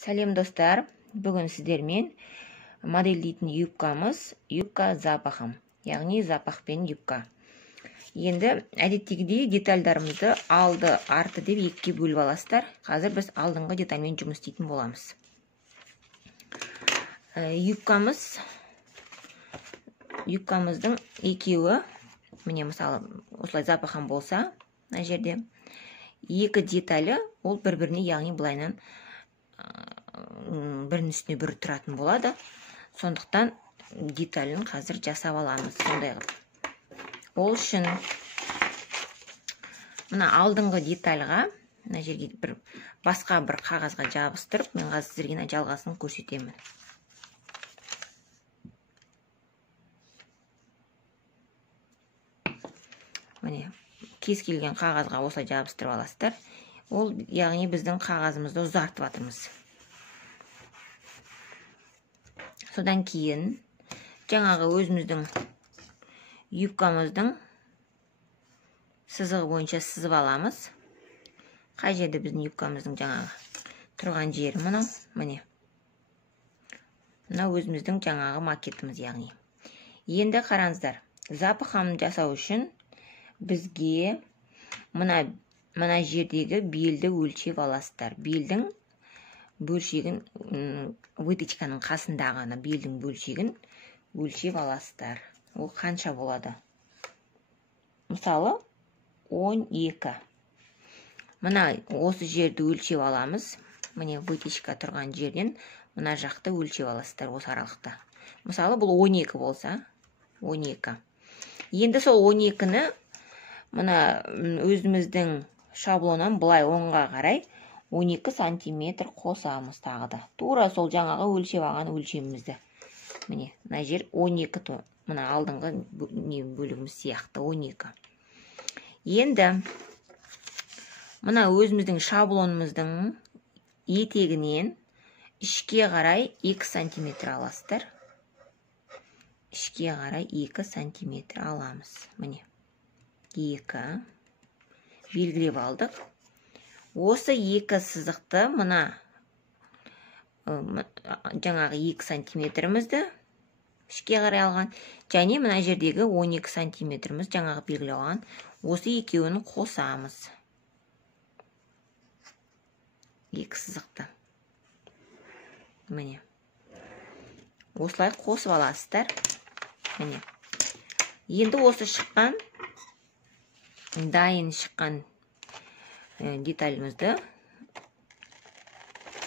Сәлем достар, бүгін сіздермен модельдейтін юбкамыз юбка с запахом, яғни запахпен юбка. Енді әдеттегідей детальдарымызды алды, арты деп екіге бөліп аласыздар. Қазір біз алдыңғы детальмен жұмыс істейтін боламыз. Юбкамыздың екеуі, міне мысалы осылай запахом болса, мына жерде екі деталі ол бір-біріне, яғни былайынан бірінің үстіне бірі тұратын болады. Сондықтан деталін қазір жасап аламыз. Сондай қылып. Ол үшін мына алдыңғы детальға, мына жерге басқа бір қағазға жабыстырып, мен қазір сіздерге жалғасын көрсетемін. Міне, кез келген қағазға осылай жабыстырып аласыздар. Ол яғни біздің қағазымызды ұзартып жатырмыз. Содан кейін жаңағы өзіміздің юбкамыздың сызығы бойынша сызып аламыз. Қай жерде біздің юбкамыздың жаңағы тұрған жері мынау, міне. Мынау өзіміздің жаңағы макетіміз яғни. Енді қараңыздар, запахын жасау үшін бізге мына жердегі белді өлшеп аласыздар. Белдің бөлшегін, вытычканың қасындағы белдің бөлшегін өлшеп аласыздар. Ол қанша болады? Мысалы 12. Мына осы жерді өлшеп аламыз. Міне вытычка тұрған жерден мына жақты өлшеп аласыздар осы аралықта. Мысалы бұл 12 болса, 12. Енді сол 12-ні мына өзіміздің шаблоннан былай оңға қарай 12 сантиметр қосамыз тағы да. Тура сол жаңағы өлшеп алған өлшемімізді. Міне, мына жер 12, мына алдыңғы бөлігіміз сияқты 12. Енді мына өзіміздің шаблонымыздың етегінен ішке қарай 2 сантиметр аласыздар. Ішке қарай 2 сантиметр аламыз. Міне, 2 белгілеп алдық. Осы 2 сызықты мына жаңағы 2 сантиметрімізді ішке қарай алған, және мына жердегі 12 сантиметріміз жаңағы белгілеп алған. Осы екеуін қосамыз. 2 сызықты. Міне. Осылай қосып аласыздар. Міне. Енді осы шыққан, дайын шыққан деталімізді,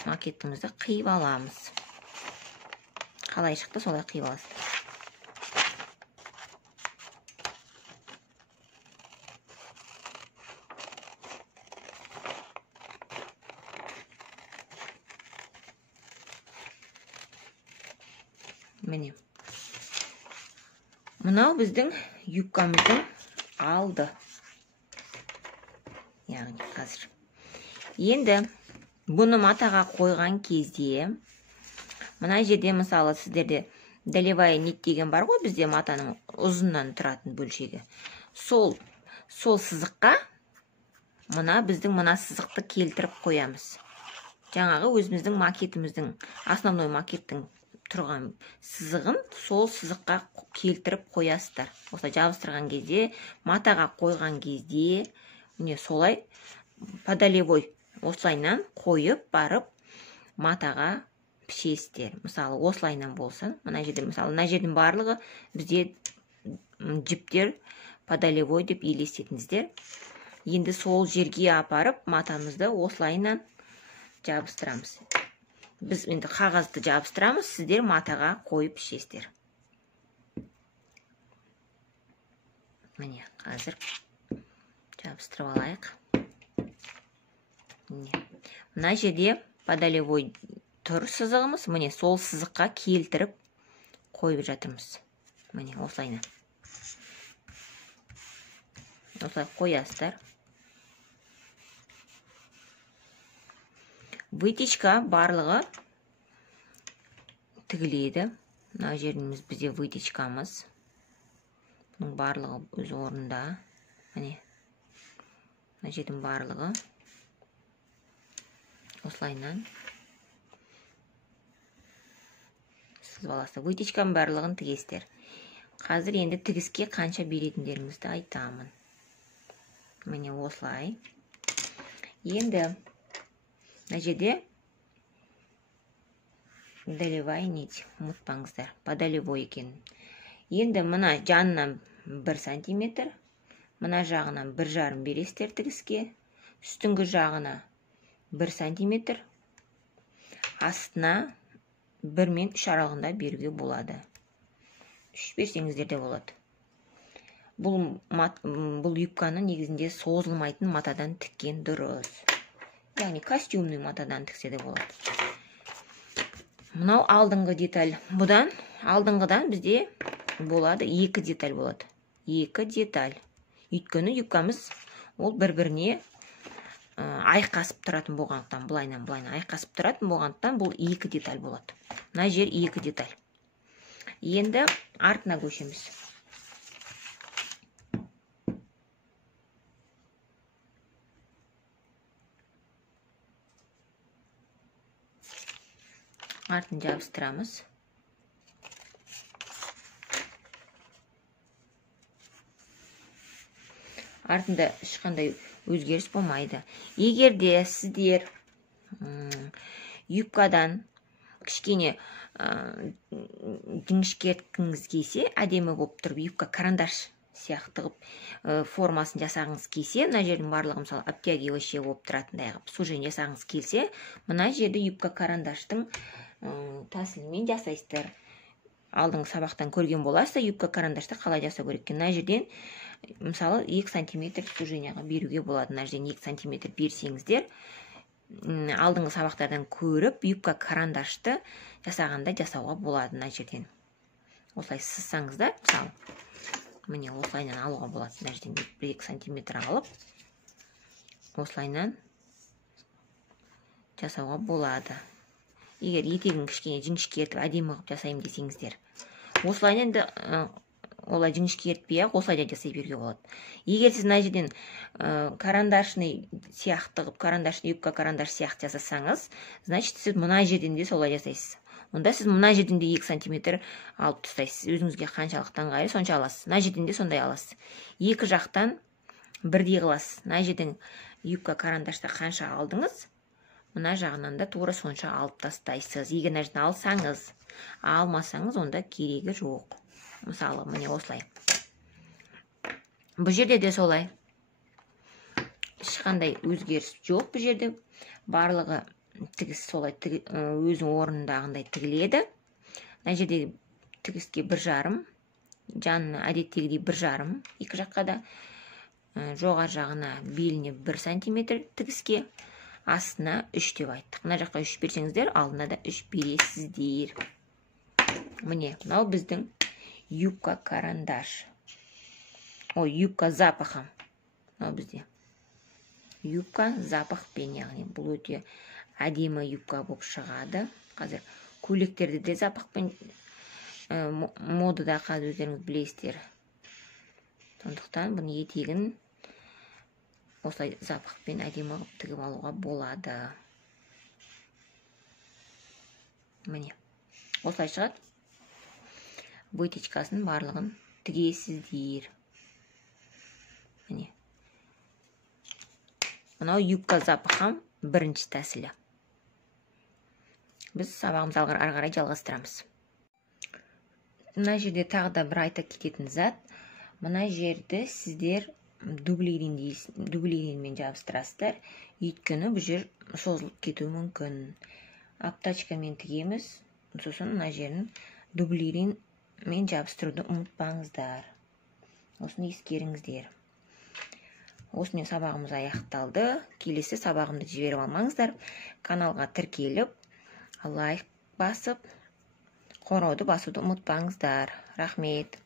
макетімізді қиып аламыз. Қалай шықты, солай қиып аласыз. Міне. Мынау біздің юбкамыздың алды. Яғни қазір. Енді бұны матаға қойған кезде, мына жерде мысалы сіздерде долевая нит деген бар ғой, бізде матаның ұзыннан тұратын бөлшегі. Сол сызыққа біздің мына сызықты келтіріп қоямыз. Жаңағы өзіміздің макетіміздің, основной макеттің тұрған сызығын сол сызыққа келтіріп қоясыздар. Осылай жабыстырған кезде, матаға қойған кезде, міне солай подолевой осылайнан қойып барып матаға пішесіздер. Мысалы осылайнан болсын, мына жерде мысалы мына жердің барлығы бізде жіптер подолевой деп елестетіңіздер. Енді сол жерге апарып матамызды осылайнан жабыстырамыз. Біз енді қағазды жабыстырамыз, сіздер матаға қойып пішесіздер. Міне қазір жабыстырып алайық. Мына жерде подолевой тұр сызығымыз. Міне сол сызыққа келтіріп қойып жатырмыз. Міне осылайна. Осылай қоясыздар. Вытечка барлығы тігіледі. Мына жеріміз бізде вытечкамыз. Бұның барлығы өз орнында. Міне. Мына жердің барлығы осылайнан қыз баласы. Вытечканың барлығын тігесіздер. Қазір енді тігіске қанша беретіндеріңізді айтамын. Міне осылай. Енді мына жерде долевая нить, ұмытпаңыздар, подолевой екен. Енді мына жанынан 1 сантиметр, мына жағынан 1,5 бересіздер тігіске, үстіңгі жағына 1 сантиметр, астына 1 мен 3 аралығында беруге болады. 3 берсеңіздер де болады. Бұл юбканы негізінде созылмайтын матадан тіккен дұрыс. Яғни костюмный матадан тіксе де болады. Мынау алдыңғы деталь. Бұдан алдыңғыдан бізде болады 2 деталь болады. 2 деталь. Өйткені юбкамыз ол бір-біріне айқасып тұратын болғандықтан, бұлайнан айқасып тұратын болғандықтан бұл 2 деталь болады. Мына жер 2 деталь. Енді артына көшеміз. Артын жабыстырамыз. Артында ешқандай өзгеріс болмайды. Егер де сіздер юбкадан кішкене жіңішкерткіңіз келсе, әдемі болып тұрып, юбка карандаш сияқты формасын жасағыңыз келсе, мына жердің барлығы мысалы обтягивающий болып тұратындай қылып сужение жасағыңыз келсе, мына жерде юбка карандаштың тәсілімен жасайсыздар. Алдыңғы сабақтан көрген боласыздар, юбка карандашты қалай жасау керек екенін. Мына жерден мысалы 2 сантиметр суженияға беруге болады. Мына жерден 2 сантиметр берсеңіздер, алдыңғы сабақтардан көріп, юбка карандашты жасағанда жасауға болады. Мына жерден осылай сызсаңыздар, мысалы, міне осылайнан алуға болады. Мына жерден 1-2 сантиметр алып, осылайнан жасауға болады. Егер етегін кішкене жіңішкертіп әдемі қылып жасаймын десеңіздер, осылайнан да олай жіңішкертпей ақ осылай да жасай беруге болады. Егер сіз мына жерден карандашный сияқты қылып, юбка карандаш сияқты жасасаңыз, значит сіз мына жерден де солай жасайсыз. Онда сіз мына жерден де 2 сантиметр алып тастайсыз. Өзіңізге қаншалықтан ыңғайлы сонша аласыз. Мына жерден де сондай аласыз. Екі жақтан бірдей қыласыз. Мына жерден юбка карандашта қанша алдыңыз, мына жағынан да тура сонша алып тастайсыз. Егер мына жерден алсаңыз, алмасаңыз, онда керегі жоқ. Мысалы, міне осылай. Бұл жерде де солай. Ешқандай өзгеріс жоқ бұл жерде. Барлығы тігіс солай өзінің орнындағындай тігіледі. Мына жерде тігіске 1,5, жанына әдеттегідей 1,5, екі жаққа да. Жоғар жағына беліне 1 сантиметр тігіске, астына 3 деп айттық. Мына жаққа 3 берсеңіздер, алдына да 3 бересіздер. Міне, мынау біздің юбка карандаш. Ой, юбка запахом. Мынау бізде юбка запахпен, яғни бұл өте әдемі юбка болып шығады. Қазір көйлектерді де запахпен модада қазір өздеріңіз білесіздер. Сондықтан бұны етегін осылай запахпен әдемі қылып тігіп алуға болады. Міне, осылай шығады. Вытечкасын барлығын тігесіздер. Міне. Мынау юбка запахом бірінші тәсілі. Біз сабағымызды ары қарай жалғастырамыз. Мына жерде тағы да бір айта кететін зат. Мына жерді сіздер дуглиринмен жабыстырасыздар. Өйткені бұл жер созылып кетуі мүмкін. Аптачкамен тігеміз. Сосын мына жерін дуглиринмен жабыстыруды ұмытпаңыздар. Осыны ескеріңіздер. Осымен сабағымыз аяқталды. Келесі сабағымды жіберіп алмаңыздар. Каналға тіркеліп, лайк басып, қоңырауды басуды ұмытпаңыздар. Рахмет.